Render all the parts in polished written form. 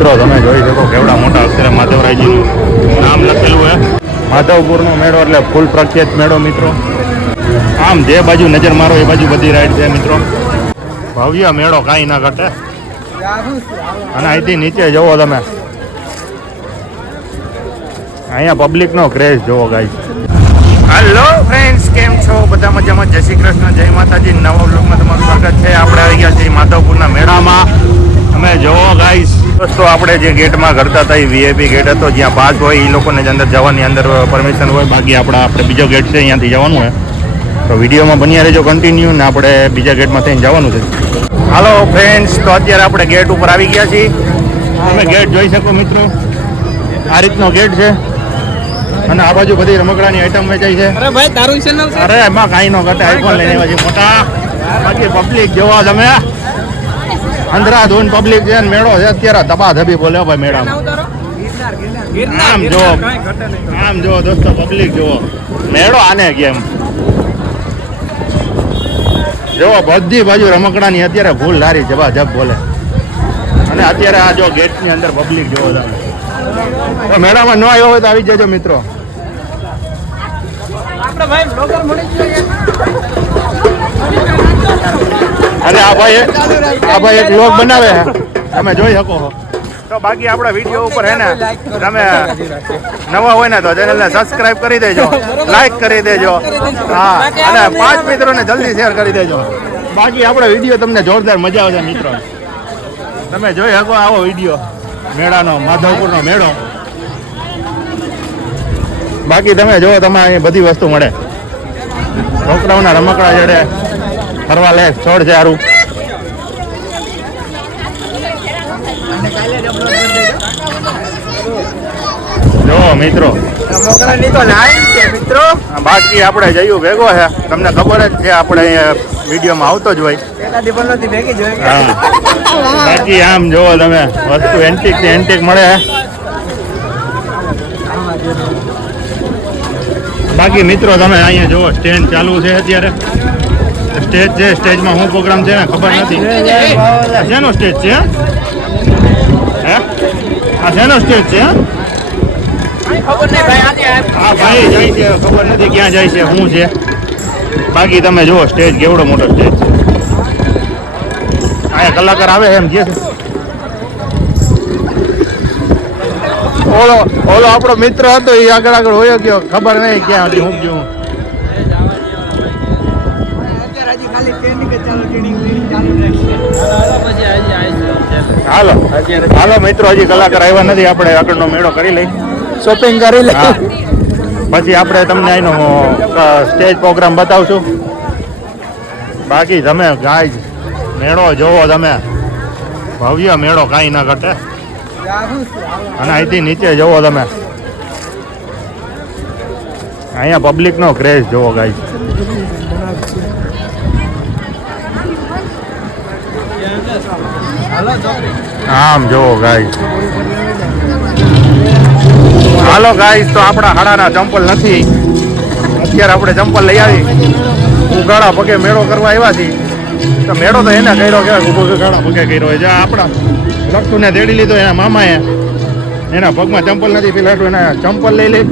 મિત્રો તમે જોઈ શકો કેવડા મોટા અક્ષરે માધવરાયજીનું નામ લખેલું છે. માધવપુરનો મેળો એટલે ફૂલ પ્રખ્યાત મેળો મિત્રો. આમ જે બાજુ નજર મારો એ બાજુ બધી રાઈડ છે મિત્રો. ભવ્ય મેળો કાંઈ ના ઘટે. અને અહીંથી નીચે જુઓ તમે, અહીંયા પબ્લિકનો ક્રેઝ જુઓ ગાઈસ. હેલો ફ્રેન્ડ્સ, કેમ છો? બધા મજામાં? જય શ્રી કૃષ્ણ, જય માતાજી. નવા બ્લોગમાં તમારું સ્વાગત છે. આપણે આવી ગયા છીએ માધવપુરના મેળામાં. અમે જોવો ગાઈસ, દોસ્તો આપણે જે ગેટમાં કરતા હતા એ વીઆઈપી ગેટ હતો, જ્યાં પાસ હોય એ લોકોને જ અંદર જવાની અંદર પરમિશન હોય. બાકી આપણે બીજો ગેટ છે અહીંયાથી જવાનું હોય. તો વિડીયોમાં બન્યા રહેજો કન્ટિન્યુ, ને આપણે બીજા ગેટમાં થઈને જવાનું છે. હાલો ફ્રેન્ડ્સ, તો અત્યારે આપણે ગેટ ઉપર આવી ગયા છીએ. તમે ગેટ જોઈ શકો મિત્રો, આ રીતનો ગેટ છે. અને આ બાજુ બધી રમકડાની આઈટમ વેચાય છે. અરે ભાઈ તારું ચેનલ છે? અરે એમાં કાંઈ નો ઘટે, આઈફોન લઈને આવ્યા છે મોટા. બાકી પબ્લિક જોવા તમે, અંધરાધૂન પબ્લિક છે. મેળો છે અત્યારે ધબાધબી બોલે ભાઈ મેળામાં. આમ જો દોસ્તો, પબ્લિક જુઓ, મેળો આને કેમ જો બધી બાજુ રમકડાની અત્યારે ભૂલ લારી જબાજબ બોલે. અને અત્યારે આ જો ગેટની અંદર પબ્લિક જોવો તમે. તો મેળામાં ન આવ્યો હોય તો આવી જજો મિત્રો. અને આ ભાઈ એક વ્લોગ બનાવે છે, તમે જોઈ શકો છો. તો બાકી આપણા વિડીયો ઉપર હે ને, તમે નવા હોય ને તો ચેનલને સબસ્ક્રાઇબ કરી દેજો, લાઈક કરી દેજો, હા, અને 5 મિત્રોને જલ્દી શેર કરી દેજો. બાકી આપણો વિડીયો તમને જોરદાર મજા આવશે મિત્રો. તમે જોઈ શકો આવો વિડીયો મેળાનો, માધવપુરનો મેળો. બાકી તમે જો, તમે અહીં બધી વસ્તુ મળે. છોકરાઓના રમકડા જડે, ફરવા લે છોડ છે સારું. જો મિત્રો, બાકી આપણે જયું ભેગો છે, તમને ખબર જ છે, આપણે વિડીયોમાં આવતો જ હોય. બાકી આમ જોવો તમે, વસ્તુ એન્ટિક થી એન્ટિક મળે. બાકી મિત્રો તમે અહીંયા જુઓ, સ્ટેજ ચાલુ છે અત્યારે. સ્ટેજ છે, સ્ટેજમાં શું પ્રોગ્રામ છે ને ખબર નથી. શેનો સ્ટેજ છે? હે, આ શેનો સ્ટેજ છે? હા ભાઈ જાય છે, ખબર નથી ક્યાં જાય છે, શું છે. બાકી તમે જુઓ સ્ટેજ કેવડો મોટો સ્ટેજ છે. અહીંયા કલાકાર આવે એમ જે છે. ઓલો આપણો મિત્ર હતો એ આગળ હોયો ગયો, ખબર નહીં ક્યાં હતી, હું ગયું. હાલો હાલો મિત્રો, હજી કલાકાર આવ્યા નથી. આપણે આગળનો મેળો કરી લઈ, શોપિંગ કરી લે, પછી આપણે તમને એનો સ્ટેજ પ્રોગ્રામ બતાવશું. બાકી તમે ગાઈઝ મેળો જોવો તમે, ભવ્ય મેળો કાંઈ ના ઘટે. અને અહીંથી નીચે જુઓ તમે, અહીંયા પબ્લિકનો ક્રેઝ જોવો ગાઈઝ. આમ જોવો ગાઈઝ. હાલો ગાઈઝ, તો આપણા હાડાના ચંપલ નથી. અત્યારે આપણે ચંપલ લઈ આવી, ઉગાડા પગે મેળો કરવા આવ્યા છીએ. તો મેળો તો એને કર્યો કહેવાય, ઉગાડા પગે કર્યો છે. આપણા લખતુને તેડી લીધો એના મામાએ, એના પગમાં ચંપલ નથી, પેલા એના ચંપલ લઈ લઈ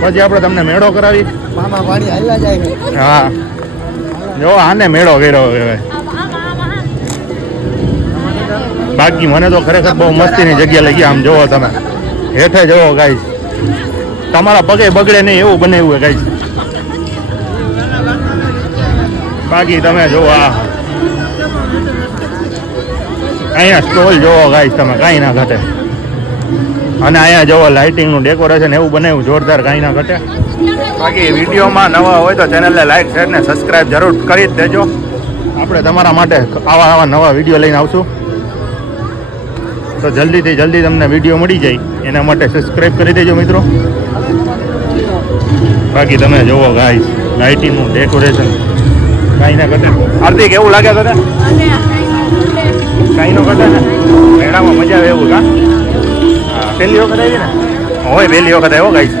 પછી આપણે તમને મેળો કરાવી. હા જો આને મેળો કર્યો કહેવાય. બાકી મને તો ખરેખર બહુ મસ્તીની જગ્યા લઈ ગયા. આમ જોવો તમે, હેઠે જુઓ ગાઈસ, તમારા પગે બગડે નહીં એવું બનાવ્યું ગાઈસ. બાકી તમે જુઓ, અહીંયા સ્ટોલ જોવો ગાઈસ તમે, કાંઈ ના ઘટે. અને અહીંયા જોવો લાઇટિંગનું ડેકોરેશન એવું બનાવ્યું જોરદાર, કાંઈ ના ઘટે. બાકી વિડીયોમાં નવા હોય તો ચેનલને લાઈક શેર ને સબસ્ક્રાઈબ જરૂર કરી જ દેજો. આપણે તમારા માટે આવા નવા વિડીયો લઈને આવશું. તો જલ્દીથી જલ્દી તમને વિડીયો મળી જાય એના માટે સબસ્ક્રાઈબ કરી દેજો મિત્રો. બાકી તમે જોવો ગાઈસ, લાઇટિંગનું ડેકોરેશન કાંઈ ના ઘટે. હાર્દિક એવું લાગે તને? કાંઈ નો ઘટે ને, મેળામાં મજા આવે એવું. હા, પહેલી વખત આવી ને? હોય પહેલી વખત આવ્યો ગાઈસ.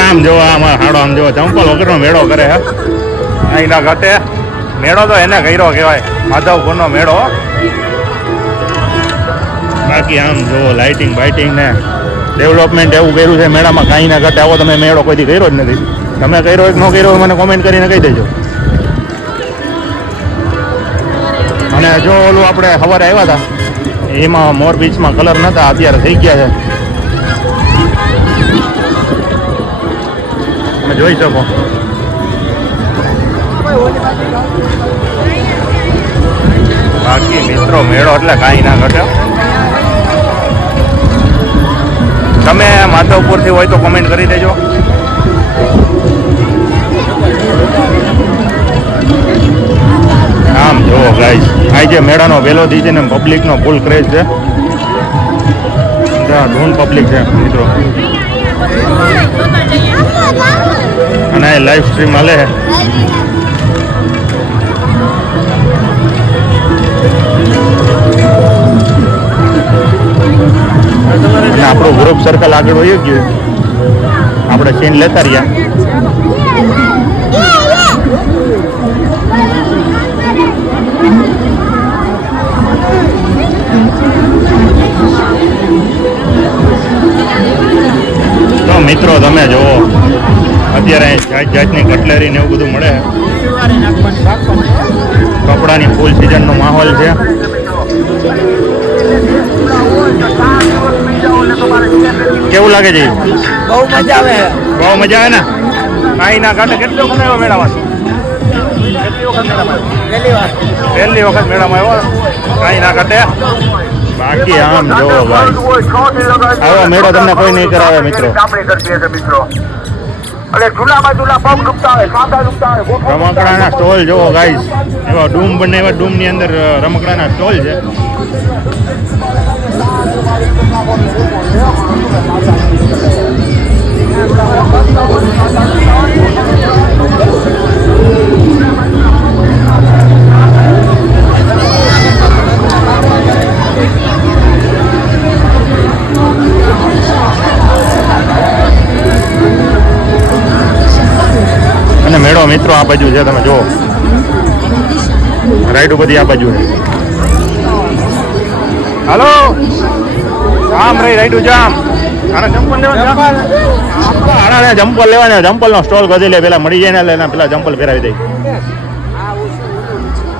આમ જો આમાં હાડો, આમ જો ચંપલ વગરનો મેળો કરે. હે કાંઈ ના ઘટે. મેળો તો એને કર્યો કહેવાય, માધવપુરનો મેળો. બાકી આમ જો લાઇટિંગ બાઇટિંગ ને ડેવલપમેન્ટ એવું કર્યું છે મેળામાં, કાંઈ ના ઘટે. આવો તમે મેળો કોઈથી કર્યો જ નથી. તમે કર્યો કે ન કર્યો મને કોમેન્ટ કરીને કહી દેજો. અને જો ઓલું આપણે સવારે આવ્યા હતા એમાં મોર બીચમાં કલર નહોતા, અત્યારે થઈ ગયા છે, તમે જોઈ શકો. બાકી મિત્રો મેળો એટલે કાંઈ ના ઘટે. તમે માધવપુરથી હોય તો કોમેન્ટ કરી દેજો. આમ જો ગાઈસ, આજે મેળાનો વહેલો દી છે ને પબ્લિકનો ફૂલ ક્રેઝ છે. ધૂન પબ્લિક છે મિત્રો, અને લાઈવ સ્ટ્રીમ હાલે છે. અને આપણું ગ્રુપ સર્કલ આગળ વહી ગયું, આપણે સીન લેતા રહ્યા. તો મિત્રો તમે જુઓ અત્યારે જાત જાતની કટલેરી ને એવું બધું મળે. કપડાની ફૂલ સિઝનનો માહોલ છે. કેવું લાગે છે? બહુ મજા આવે. બહુ મજા આવે ને, કાંઈ ના કાંટે. કેટલી વખત આવ્યો મેળામાં? પહેલી વખત મેળામાં આવ્યો, કાંઈ ના કાંટે. બાકી આમ જોવો ભાઈ, આવો મેળો તમને કોઈ નહીં કરાવે મિત્રો. રમકડાના સ્ટોલ જોવો ગાઈસ, એવા ડૂમ બને એવા ડૂમની અંદર રમકડાના સ્ટોલ છે. અને મેળો મિત્રો આ બાજુ છે, તમે જુઓ રાઈડો બધી આ બાજુ છે. હાલો જામ રહી રાઈડો જામ. આને ચંપલ લેવાના, ચંપલ લેવાના, ચંપલનો સ્ટોલ ગધી લે, પેલા મળી જાય ને એટલે પેલા ચંપલ પહેરાવી દે.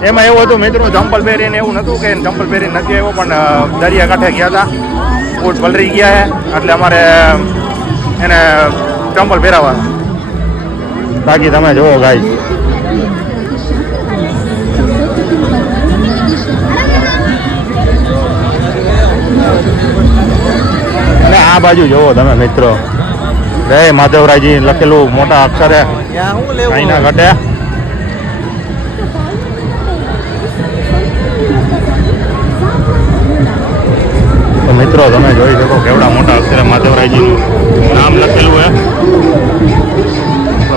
એમાં એવું હતું મિત્રો, ચંપલ પહેરીને એવું નહોતું કે ચંપલ પહેરીને નથી આવ્યો, પણ દરિયાકાંઠે ગયા હતા, ફૂટ પલરી ગયા છે, એટલે અમારે એને ચંપલ પહેરાવવા. બાકી તમે જુઓ ગાઈસ, અને આ બાજુ જુઓ તમે મિત્રો, જય માધવરાયજી લખેલું મોટા અક્ષરે, કાંઈ ના ઘટે. તો મિત્રો તમે જોઈ શકો કેવડા મોટા અક્ષરે માધવરાયજીનું નામ લખેલું છે.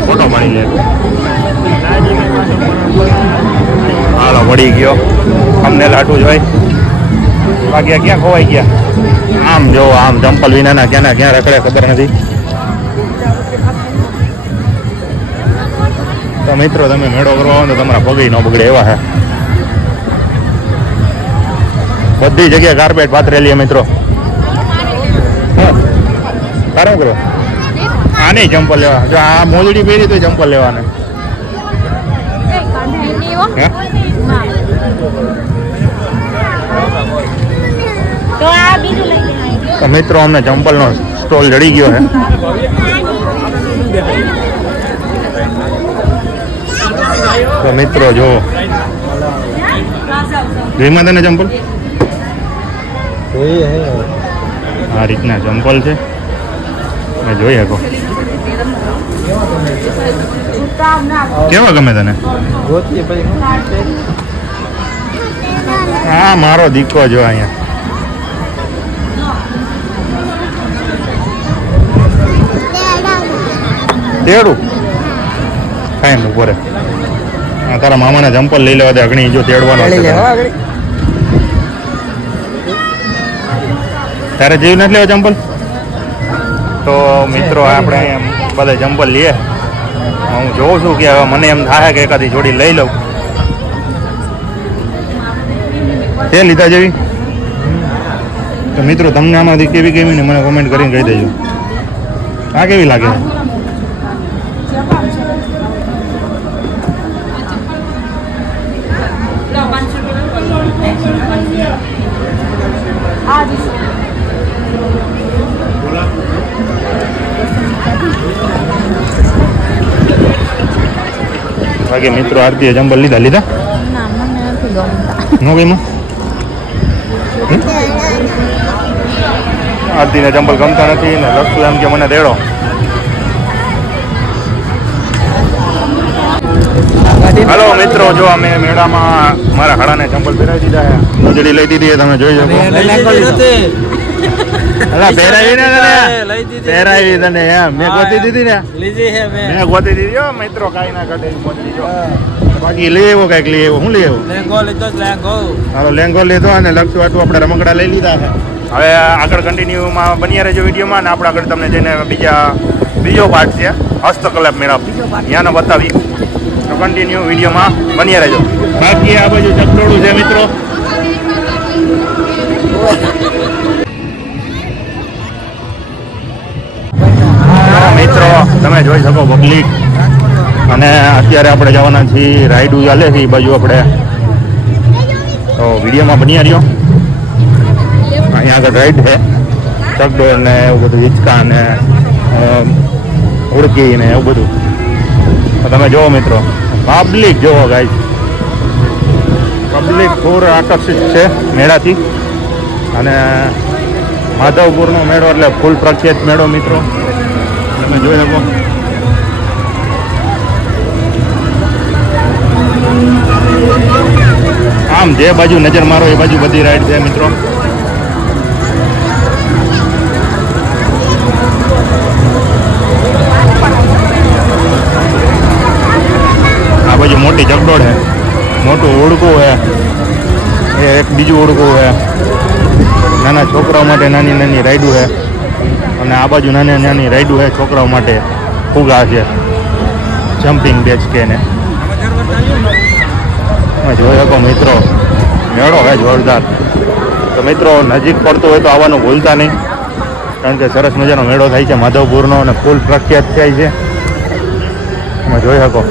ફોટો પાડી લે. હાલો વળી ગયો, અમને લાટું જોઈ. બાકી ક્યાં ખોવાઈ ગયા? આમ જો આમ ચંપલ વિનાના ક્યાં રખડે ખબર નથી. તો મિત્રો તમે મેળો કરવા આવો તો તમારા પગે ન બગડે એવા છે. બધી જગ્યાએ કાર્પેટ પાથરેલી મિત્રો. સારું કરો. આ નહીં ચંપલ લેવા, જો આ મોજડી પહેરી તો ચંપલ લેવાને. તો મિત્રો અમને ચંપલનો સ્ટોલ જડી ગયો છે. તો મિત્રો જો જોઈમાં તને ચંપલ આ રીતના ચંપલ છે, તમે જોઈ શકો. કેવા ગમે તને? હા મારો દીકો જો અહીંયા. તેડું કાંઈ બપોરે તારા મામાના ચંપલ લઈ લેવા દે. અગણી જો તેડવાનો તારે જેવી નથી લેવા ચંપલ. તો મિત્રો આપણે બધા ચંપલ લઈએ. હું જોઉં છું કે હવે મને એમ થાય કે એકાદી જોડી લઈ લઉં. તે લીધા જેવી તો મિત્રો તમને આમાંથી કેવી કેવી ને મને કોમેન્ટ કરીને કહી દેજો. આ કેવી લાગે? બાકી મિત્રો આરતીએ ચંપલ લીધા ના મને નથી ગમતા. નો ગઈમાં આરતીને ચંપલ ગમતા નથી ને લક્ષુ એમ કે મને દેડો. હાલો મિત્રો, જો અમે મેળામાં મારા હાડાને ચંપલ પહેરાવી દીધા છે. મોજડી લઈ દીધી છે, તમે જોઈ શકો. અલા પહેરાવી ને પહેરાવી તને એમ મેં ગોતી દીધી ને મેં ગોતી દીધી. હો મિત્રો, કાંઈ ના ઘટે પહોંચી જો. બાકી લઈ આવ્યો કાંઈક લઈ આવ્યો. શું લઈ આવ્યો? હાલો લેંગો લીધો અને લક્ષુ આટલું આપણે રમકડા લઈ લીધા છે. હવે આગળ કન્ટિન્યુમાં બની રહેજો વિડીયોમાં ને આપણે આગળ તમને જઈને બીજો પાર્ટ છે હસ્તકલા મેળા ત્યાંનો બતાવી તો કન્ટિન્યુ વિડીયોમાં બની રહેજો. બાકી આ બાજુ ચકડોળું છે મિત્રો. મિત્રો તમે જોઈ શકો પબ્લિક. અને અત્યારે આપણે જવાના છીએ રાઈડું ચાલે છે એ બાજુ આપણે, તો વિડીયોમાં બની રહ્યો. અહીંયા આગળ રાઈડ છે ચકડોળ ને એવું બધું, હિંચકા ને ઉડકી ને એવું બધું. તો તમે જુઓ મિત્રો, પબ્લિક જુઓ ગાઈસ, પબ્લિક પૂર આકર્ષિત છે મેળાથી. અને માધવપુરનો મેળો એટલે ફૂલ પ્રખ્યાત મેળો મિત્રો, તમે જોઈ શકો. આમ જે બાજુ નજર મારો એ બાજુ બધી રાઈડ છે મિત્રો. આ બાજુ મોટી ચકડોળ છે, મોટું ઉડકું છે, એ એક બીજું ઉડકું છે. નાના છોકરાઓ માટે નાની નાની રાઈડું છે. અને આ બાજુ નાની નાની રાઈડું છે છોકરાઓ માટે. ફુગા છે, જમ્પિંગ બેચ કે ને જોઈ શકો મિત્રો, મેળો છે જોરદાર. તો મિત્રો નજીક પડતો હોય તો આવવાનું ભૂલતા નહીં, કારણ કે સરસ મજાનો મેળો થાય છે માધવપુરનો અને ફૂલ પ્રખ્યાત થાય છે. તમે જોઈ શકો.